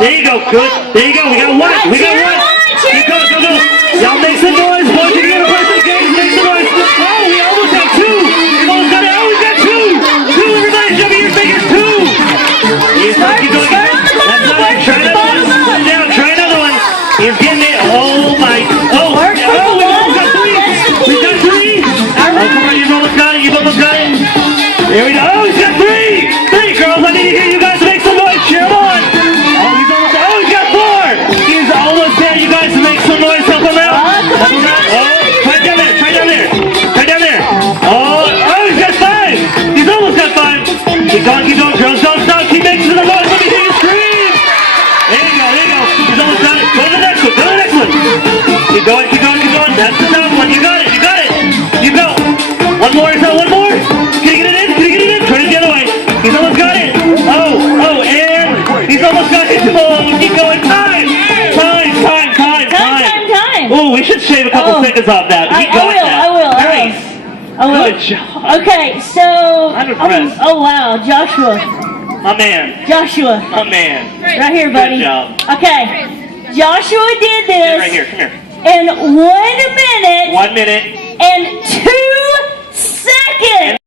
There you go. Good. There you go. We got one. We got one. Keep going. Go, go. Y'all make some noise, boys. If you're gonna play some games, make some noise. Oh, we almost got two. We almost got it. Oh, we got two. Two. Everybody, show me your fingers. Two. Keep going. That's not it. Try another one. Put it down. Try another one. He's getting it. Oh my. Oh. Oh, we almost got three. We got three. Oh, come on. You've almost got it. You've almost got it. There we go. Oh, he's got three. Three, girls. I need to hear you guys make some noise. Cheer him on. Oh, he's almost. Oh, he's got four. He's almost there. You guys make some noise. Help him out. Help him out. Oh, try down there. Try down there. Try down there. Oh, he's got five. He's almost got five. Keep going, girls. Don't stop. Keep making some noise. Let me hear you scream. There you go. There you go. He's almost got it. Go to the next one. Go to the next one. Keep going. Keep going. Keep going. That's the top one. You got it. You got it. You go. One more. Is that one more? Can you get it in? Can you get it in? Turn it the other way. He's almost got it. Oh, and he's almost got it. Oh, keep going. Time. Oh, we should shave a couple seconds off that. I will. Nice. Good job. Okay, so I'm impressed. Oh wow, Joshua. My man. Joshua. My man. Right here, buddy. Good job. Okay. Joshua did this. Right here. Come here. In 1 minute. 1 minute. And 2 seconds.